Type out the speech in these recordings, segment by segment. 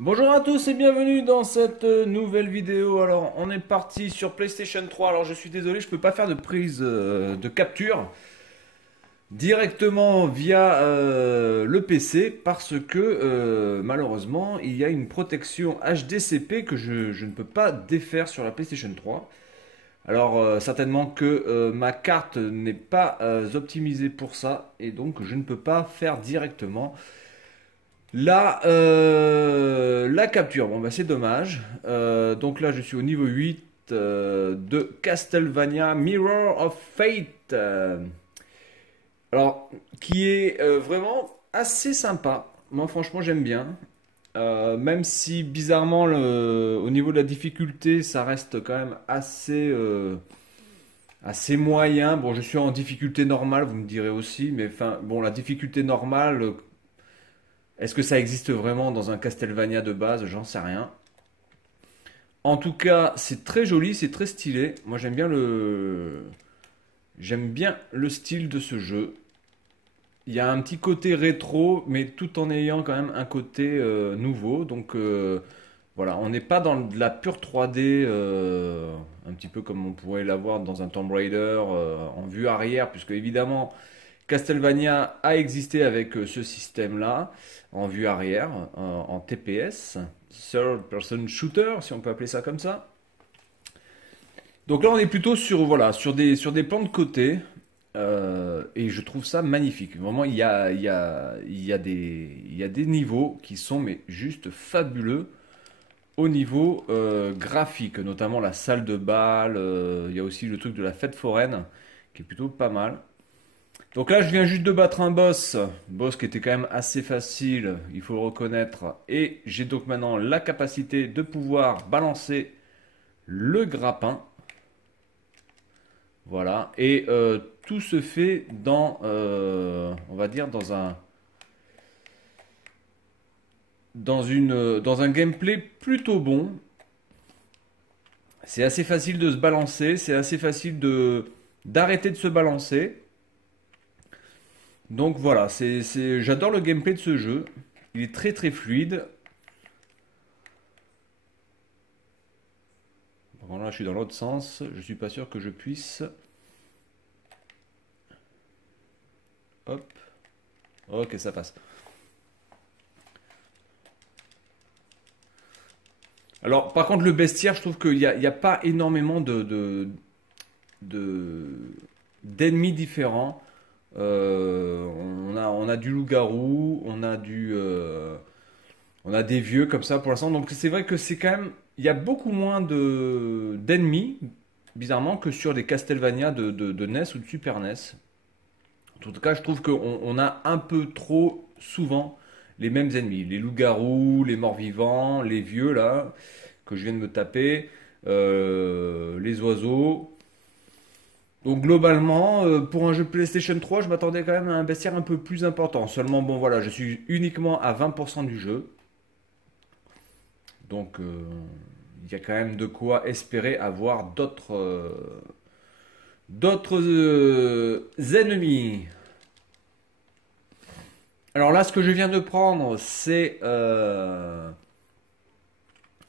Bonjour à tous et bienvenue dans cette nouvelle vidéo. Alors on est parti sur PlayStation 3. Alors je suis désolé, je peux pas faire de prise de capture directement via le PC parce que malheureusement il y a une protection HDCP que je ne peux pas défaire sur la PlayStation 3. Alors certainement que ma carte n'est pas optimisée pour ça et donc je ne peux pas faire directement la capture. Bon, bah, c'est dommage. Donc là, je suis au niveau 8 de Castlevania Mirror of Fate. Alors, qui est vraiment assez sympa. Moi, franchement, j'aime bien. Même si bizarrement, au niveau de la difficulté, ça reste quand même assez moyen. Bon, je suis en difficulté normale, vous me direz aussi, mais enfin, bon, la difficulté normale, est-ce que ça existe vraiment dans un Castlevania de base? J'en sais rien. En tout cas, c'est très joli, c'est très stylé. Moi, j'aime bien le style de ce jeu. Il y a un petit côté rétro, mais tout en ayant quand même un côté nouveau. Donc voilà, on n'est pas dans de la pure 3D, un petit peu comme on pourrait l'avoir dans un Tomb Raider en vue arrière, puisque évidemment Castlevania a existé avec ce système-là, en vue arrière, en TPS, Third Person Shooter, si on peut appeler ça comme ça. Donc là, on est plutôt sur, voilà, sur des plans de côté, et je trouve ça magnifique. Vraiment, il y a des niveaux qui sont mais juste fabuleux au niveau graphique, notamment la salle de bal, il y a aussi le truc de la fête foraine, qui est plutôt pas mal. Donc là, je viens juste de battre un boss qui était quand même assez facile, il faut le reconnaître. Et j'ai donc maintenant la capacité de pouvoir balancer le grappin. Voilà. Et tout se fait on va dire, dans un gameplay plutôt bon. C'est assez facile de se balancer, c'est assez facile d'arrêter de se balancer. Donc voilà, j'adore le gameplay de ce jeu. Il est très très fluide. Bon, là, je suis dans l'autre sens. Je suis pas sûr que je puisse. Hop. Ok, ça passe. Alors, par contre, le bestiaire, je trouve qu'il y a pas énormément de- d'ennemis différents. On a du loup-garou, on a des vieux comme ça pour l'instant. Donc c'est vrai que c'est quand même, il y a beaucoup moins d'ennemis, bizarrement, que sur les Castlevania de NES ou de Super NES. En tout cas, je trouve qu'on a un peu trop souvent les mêmes ennemis. Les loups-garous, les morts-vivants, les vieux là, que je viens de me taper, les oiseaux. Donc globalement, pour un jeu PlayStation 3, je m'attendais quand même à un bestiaire un peu plus important. Seulement, bon voilà, je suis uniquement à 20% du jeu. Donc il y a quand même de quoi espérer avoir d'autres ennemis. Alors là, ce que je viens de prendre, c'est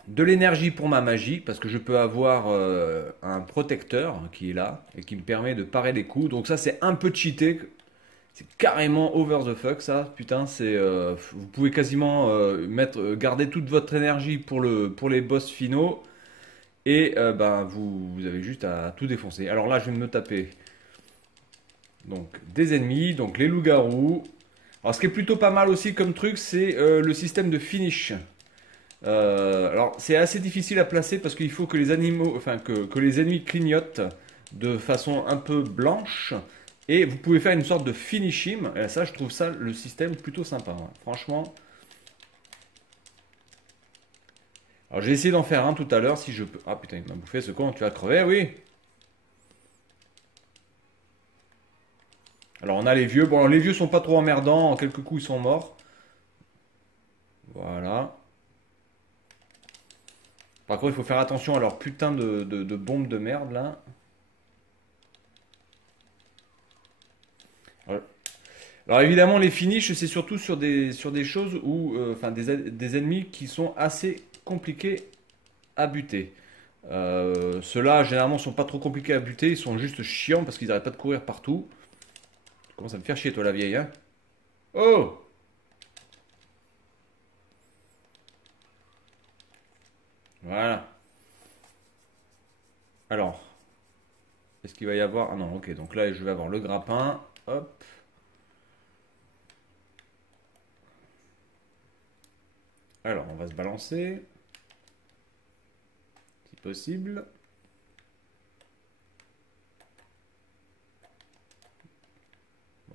de l'énergie pour ma magie, parce que je peux avoir un protecteur qui est là et qui me permet de parer les coups. Donc ça, c'est un peu cheaté. C'est carrément over the fuck ça, putain, vous pouvez quasiment garder toute votre énergie pour les boss finaux et ben vous avez juste à tout défoncer. Alors là, je vais me taper donc des ennemis, donc les loups-garous. Alors ce qui est plutôt pas mal aussi comme truc, c'est le système de finish. Alors c'est assez difficile à placer parce qu'il faut que les animaux, enfin que les ennemis clignotent de façon un peu blanche. Et vous pouvez faire une sorte de finish him. Et ça, je trouve ça le système plutôt sympa, ouais. Franchement. Alors j'ai essayé d'en faire un tout à l'heure si je peux. Ah putain, il m'a bouffé ce con, tu vas crever, oui. Alors on a les vieux. Bon, alors, les vieux sont pas trop emmerdants. En quelques coups, ils sont morts. Voilà. Par contre, il faut faire attention à leur putain de bombes de merde là. Alors évidemment, les finishes, c'est surtout sur des choses où, enfin, des ennemis qui sont assez compliqués à buter. Ceux-là, généralement, sont pas trop compliqués à buter, ils sont juste chiants parce qu'ils n'arrêtent pas de courir partout. Tu commences à me faire chier, toi, la vieille, hein? Oh! Voilà. Alors, est-ce qu'il va y avoir... Ah non, ok, donc là, je vais avoir le grappin. Hop. Alors, on va se balancer, si possible.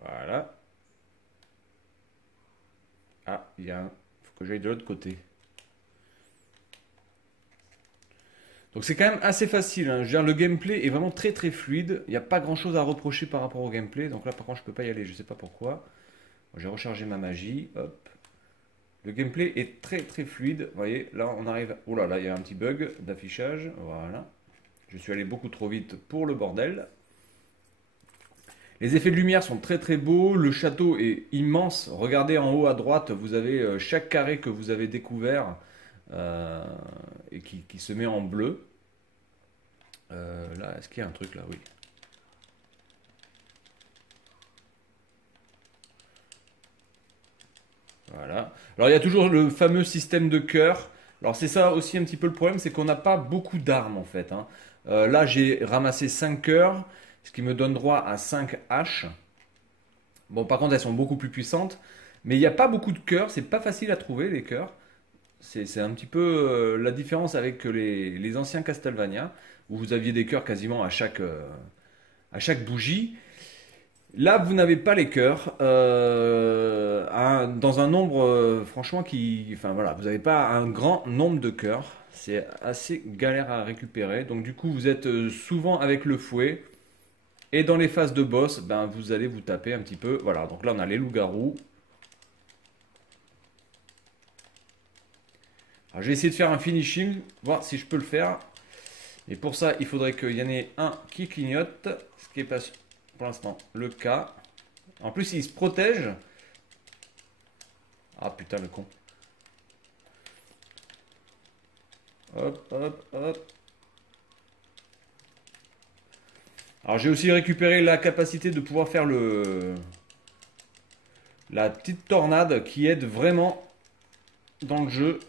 Voilà. Ah, il y a un... faut que j'aille de l'autre côté. Donc c'est quand même assez facile, hein. Je veux dire, le gameplay est vraiment très très fluide. Il n'y a pas grand chose à reprocher par rapport au gameplay. Donc là, par contre, je peux pas y aller. Je sais pas pourquoi. J'ai rechargé ma magie. Hop. Le gameplay est très très fluide. Vous voyez, là on arrive. Oh là là, il y a un petit bug d'affichage. Voilà. Je suis allé beaucoup trop vite pour le bordel. Les effets de lumière sont très très beaux. Le château est immense. Regardez en haut à droite, vous avez chaque carré que vous avez découvert euh, et qui se met en bleu. Là, est-ce qu'il y a un truc là? Oui. Voilà. Alors il y a toujours le fameux système de cœur. Alors c'est ça aussi un petit peu le problème, c'est qu'on n'a pas beaucoup d'armes en fait, hein. Là j'ai ramassé 5 cœurs, ce qui me donne droit à 5 haches. Bon par contre elles sont beaucoup plus puissantes, mais il n'y a pas beaucoup de cœurs, c'est pas facile à trouver les cœurs. C'est un petit peu la différence avec les anciens Castlevania, où vous aviez des cœurs quasiment à chaque bougie. Là, vous n'avez pas les cœurs dans un nombre, franchement, enfin voilà, vous n'avez pas un grand nombre de cœurs. C'est assez galère à récupérer. Donc du coup, vous êtes souvent avec le fouet. Et dans les phases de boss, ben, vous allez vous taper un petit peu. Voilà, donc là, on a les loups-garous. Alors, je vais essayer de faire un finishing, voir si je peux le faire. Et pour ça, il faudrait qu'il y en ait un qui clignote, ce qui est pas pour l'instant le cas. En plus, il se protège. Ah putain, le con. Hop, hop, hop. Alors, j'ai aussi récupéré la capacité de pouvoir faire la petite tornade qui aide vraiment dans le jeu.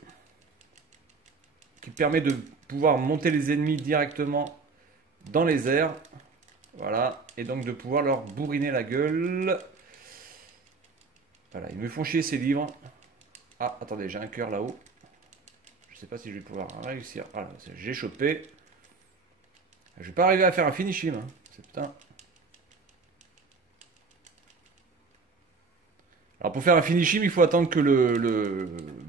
Qui permet de pouvoir monter les ennemis directement dans les airs. Voilà. Et donc de pouvoir leur bourriner la gueule. Voilà, ils me font chier ces livres. Ah, attendez, j'ai un cœur là-haut. Je sais pas si je vais pouvoir réussir. Voilà, j'ai chopé. Je vais pas arriver à faire un finishing, hein. C'est putain. Alors pour faire un finishing, il faut attendre que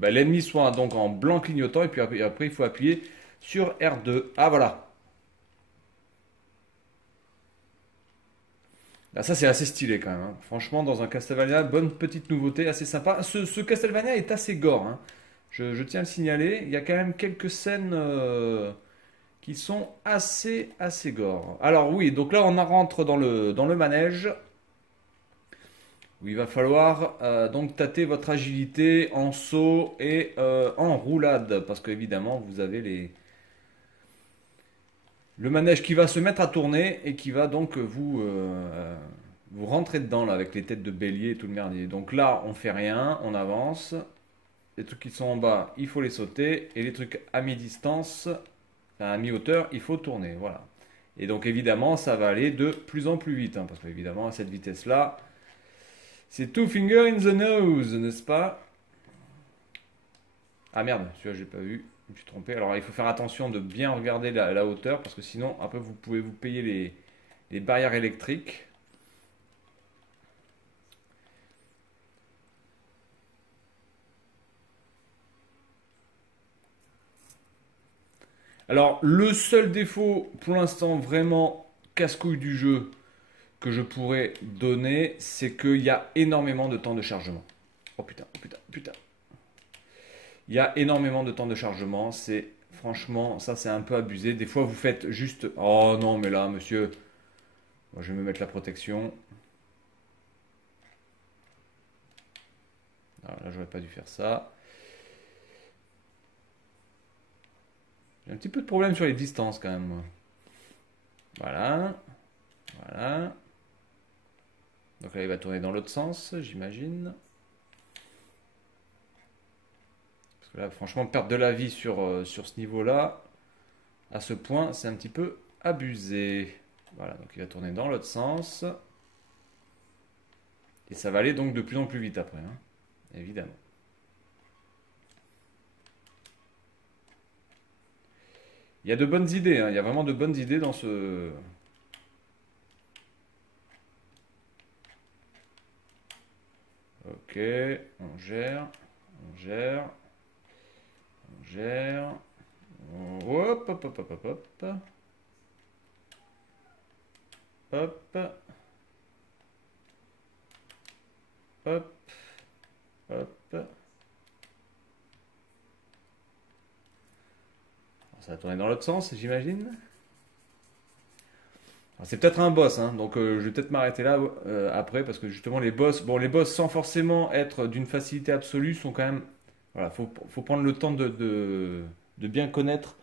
l'ennemi soit donc en blanc clignotant et puis après il faut appuyer sur R2. Ah voilà. Là, ça c'est assez stylé quand même, hein. Franchement, dans un Castlevania, bonne petite nouveauté, assez sympa. Ce Castlevania est assez gore, hein. Je tiens à le signaler. Il y a quand même quelques scènes qui sont assez gore. Alors oui, donc là on rentre dans le manège où il va falloir donc tâter votre agilité en saut et en roulade parce que évidemment vous avez le manège qui va se mettre à tourner et qui va donc vous rentrer dedans là avec les têtes de bélier et tout le merdier. Donc là on fait rien, on avance. Les trucs qui sont en bas, il faut les sauter et les trucs à mi-distance, enfin, à mi-hauteur, il faut tourner. Voilà. Et donc évidemment ça va aller de plus en plus vite, hein, parce qu'évidemment à cette vitesse là. C'est Two Finger in the Nose, n'est-ce pas? Ah merde, celui-là j'ai pas vu, je me suis trompé. Alors il faut faire attention de bien regarder la hauteur parce que sinon après vous pouvez vous payer les barrières électriques. Alors le seul défaut pour l'instant vraiment casse-couille du jeu que je pourrais donner, c'est qu'il y a énormément de temps de chargement. Oh putain, oh putain, putain. Il y a énormément de temps de chargement, c'est franchement, ça c'est un peu abusé. Des fois vous faites juste, oh non mais là monsieur, moi je vais me mettre la protection. Alors là, j'aurais pas dû faire ça. J'ai un petit peu de problème sur les distances quand même, moi. Voilà. Voilà. Donc là, il va tourner dans l'autre sens, j'imagine. Parce que là, franchement, perdre de la vie sur ce niveau-là, à ce point, c'est un petit peu abusé. Voilà, donc il va tourner dans l'autre sens. Et ça va aller donc de plus en plus vite après, hein, évidemment. Il y a de bonnes idées, hein, il y a vraiment de bonnes idées dans ce... Ok, on gère, on gère, on gère. Hop, hop, hop, hop, hop, hop. Hop. Hop. Hop. Ça va tourner dans l'autre sens, j'imagine. C'est peut-être un boss, hein, donc je vais peut-être m'arrêter là après, parce que justement les boss, bon les boss sans forcément être d'une facilité absolue sont quand même, voilà, faut prendre le temps de bien connaître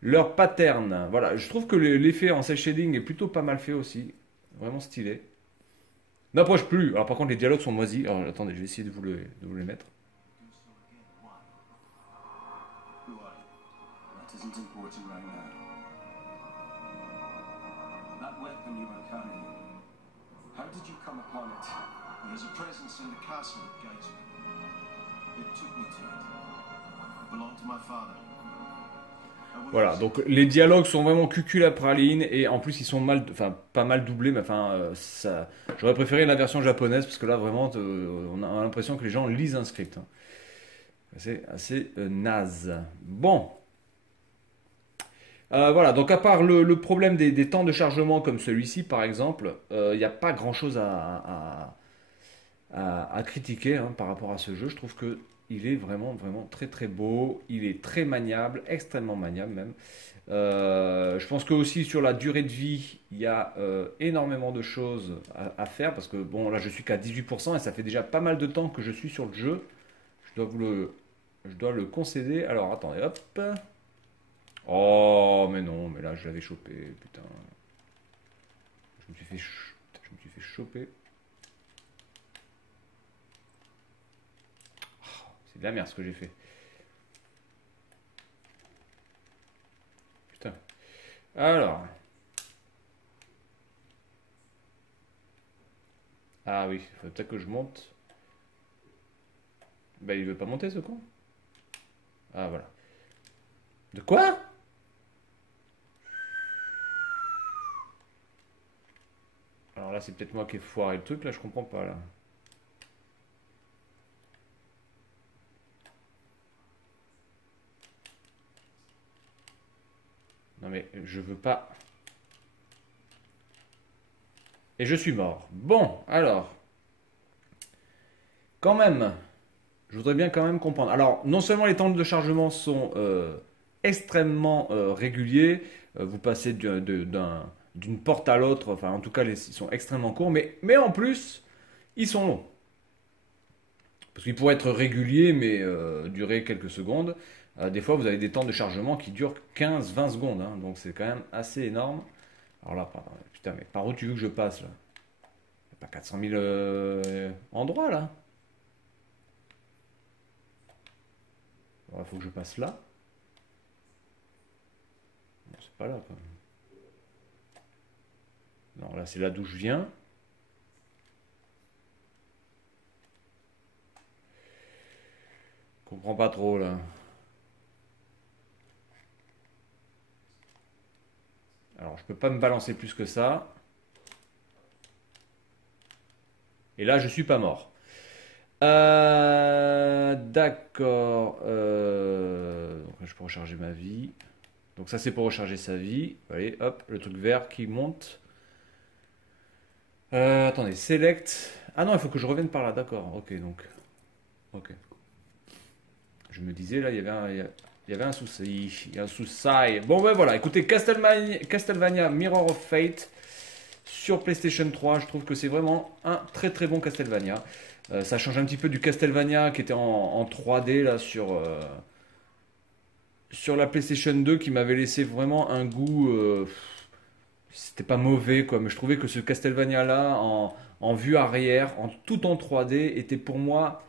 leur pattern. Voilà, je trouve que l'effet en cel shading est plutôt pas mal fait aussi, vraiment stylé. N'approche plus. Alors par contre les dialogues sont moisis. Alors attendez, je vais essayer de vous les mettre. Voilà, donc les dialogues sont vraiment cucul à praline et en plus ils sont mal, enfin pas mal doublés, mais enfin ça, j'aurais préféré la version japonaise parce que là vraiment on a l'impression que les gens lisent un script, hein. C'est assez naze. Bon, voilà, donc à part le problème des temps de chargement comme celui-ci par exemple, il n'y a pas grand-chose à critiquer, hein, par rapport à ce jeu. Je trouve que il est vraiment, vraiment très très beau. Il est très maniable, extrêmement maniable même. Je pense que aussi sur la durée de vie, il y a énormément de choses à faire parce que bon, là je suis qu'à 18% et ça fait déjà pas mal de temps que je suis sur le jeu. Je dois le concéder. Alors attendez, hop. Oh, mais non, mais là je l'avais chopé, putain. Je me suis fait, je me suis fait choper. C'est de la merde ce que j'ai fait. Putain. Alors. Ah oui, il faut peut-être que je monte. Bah il veut pas monter ce con. Ah voilà. De quoi? Alors là c'est peut-être moi qui ai foiré le truc, là je comprends pas là. Non mais je veux pas. Et je suis mort. Bon, alors. Quand même. Je voudrais bien quand même comprendre. Alors, non seulement les temps de chargement sont extrêmement réguliers. Vous passez d'une porte à l'autre. Enfin, en tout cas, ils sont extrêmement courts. Mais en plus, ils sont longs. Parce qu'ils pourraient être réguliers, mais durer quelques secondes. Des fois, vous avez des temps de chargement qui durent 15-20 secondes, hein. Donc, c'est quand même assez énorme. Alors là, pardon, putain, mais par où tu veux que je passe là? Il n'y a pas 400 000 endroits là. Il faut que je passe là. Non, c'est pas là quand même. Non, là c'est là d'où je viens. Je comprends pas trop là. Alors je peux pas me balancer plus que ça. Et là je suis pas mort. D'accord. Donc là, je peux recharger ma vie. Donc ça c'est pour recharger sa vie. Allez, hop, le truc vert qui monte. Attendez, select. Ah non, il faut que je revienne par là, d'accord. Ok, donc. Ok. Je me disais là, il y avait un souci. Il y a un souci. Bon ben voilà, écoutez, Castlevania Mirror of Fate sur PlayStation 3. Je trouve que c'est vraiment un très très bon Castlevania. Ça change un petit peu du Castlevania qui était en 3D là sur la PlayStation 2 qui m'avait laissé vraiment un goût. C'était pas mauvais quoi, mais je trouvais que ce Castlevania là en vue arrière, tout en 3D, était pour moi.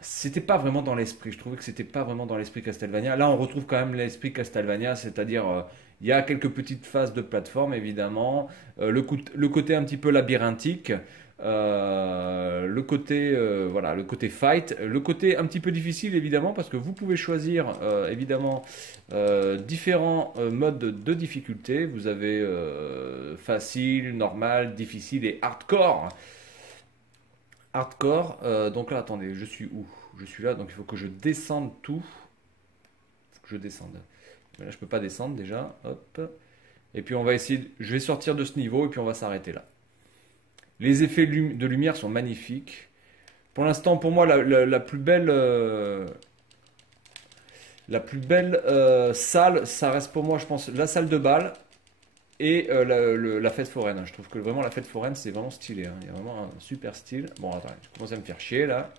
C'était pas vraiment dans l'esprit. Je trouvais que c'était pas vraiment dans l'esprit Castlevania. Là, on retrouve quand même l'esprit Castlevania, c'est-à-dire il y a quelques petites phases de plateforme évidemment, le côté un petit peu labyrinthique, voilà, le côté fight, le côté un petit peu difficile évidemment parce que vous pouvez choisir évidemment différents modes de difficulté. Vous avez facile, normal, difficile et hardcore. Hardcore, donc là, attendez, je suis où? Je suis là, donc il faut que je descende tout. Il faut que je descende. Mais là, je peux pas descendre déjà. Hop. Et puis on va essayer. Je vais sortir de ce niveau et puis on va s'arrêter là. Les effets de lumière sont magnifiques. Pour l'instant, pour moi, la plus belle, salle, ça reste pour moi, je pense, la salle de bal et la fête foraine. Je trouve que vraiment la fête foraine, c'est vraiment stylé. Hein. Il y a vraiment un super style. Bon, attends, je commence à me faire chier là.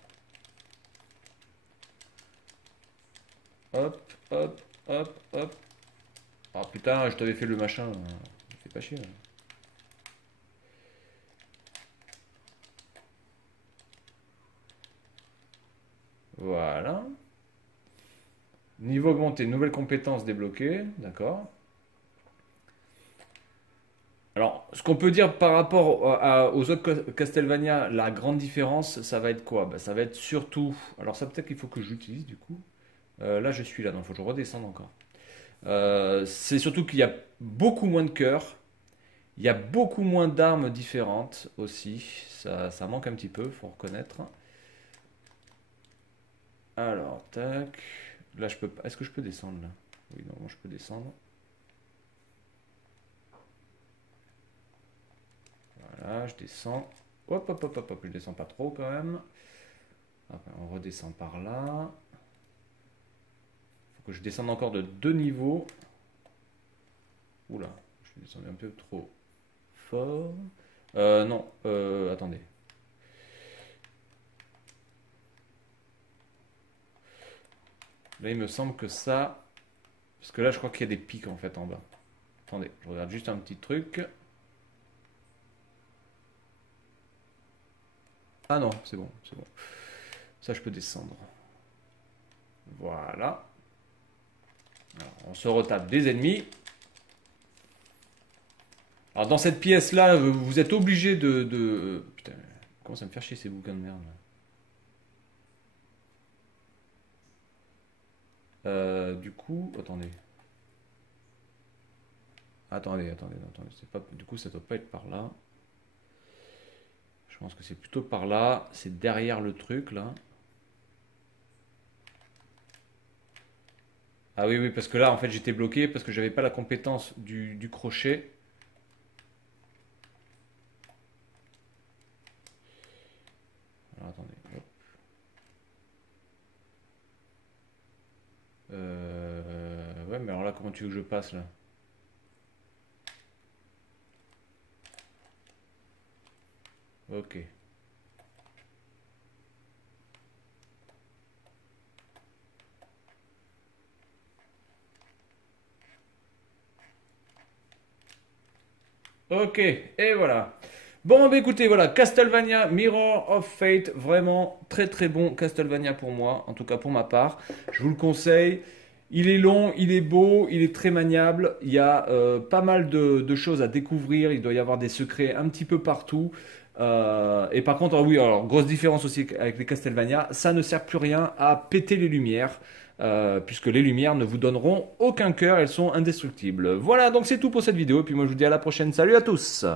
Hop, hop, hop, hop. Ah putain, je t'avais fait le machin. Fais pas chier là. Voilà. Niveau augmenté, nouvelles compétences débloquées. D'accord. Alors, ce qu'on peut dire par rapport aux autres Castlevania, la grande différence, ça va être quoi? Bah, ça va être surtout. Alors, ça peut-être qu'il faut que j'utilise du coup. Là, je suis là, donc il faut que je redescende encore. C'est surtout qu'il y a beaucoup moins de cœurs. Il y a beaucoup moins d'armes différentes aussi. Ça manque un petit peu, faut reconnaître. Alors, tac. Là, je peux pas. Est-ce que je peux descendre là? Oui, non, je peux descendre. Voilà, je descends. Hop, hop, hop, hop, hop. Je descends pas trop quand même. Hop, on redescend par là. Faut que je descende encore de 2 niveaux. Oula, je suis descendu un peu trop fort. Non, attendez. Là, il me semble que ça. Parce que là, je crois qu'il y a des pics en fait en bas. Attendez, je regarde juste un petit truc. Ah non, c'est bon, c'est bon. Ça, je peux descendre. Voilà. Alors, on se retape des ennemis. Alors, dans cette pièce-là, vous êtes obligé de... Putain, comment ça me faire chier ces bouquins de merde là. Du coup, attendez. Attendez. C'est pas... Du coup, ça doit pas être par là. Je pense que c'est plutôt par là. C'est derrière le truc là. Ah oui, oui, parce que là, en fait, j'étais bloqué parce que j'avais pas la compétence du crochet. Alors, attendez. Hop. Ouais, mais alors là, comment tu veux que je passe là? Ok. Ok, et voilà. Bon, bah écoutez, voilà, Castlevania Mirror of Fate, vraiment très très bon Castlevania pour moi, en tout cas pour ma part. Je vous le conseille. Il est long, il est beau, il est très maniable. Il y a pas mal de choses à découvrir. Il doit y avoir des secrets un petit peu partout. Et par contre, ah oui, alors grosse différence aussi avec les Castlevania, ça ne sert plus rien à péter les lumières. Puisque les lumières ne vous donneront aucun cœur, elles sont indestructibles. Voilà, donc c'est tout pour cette vidéo, et puis moi je vous dis à la prochaine. Salut à tous!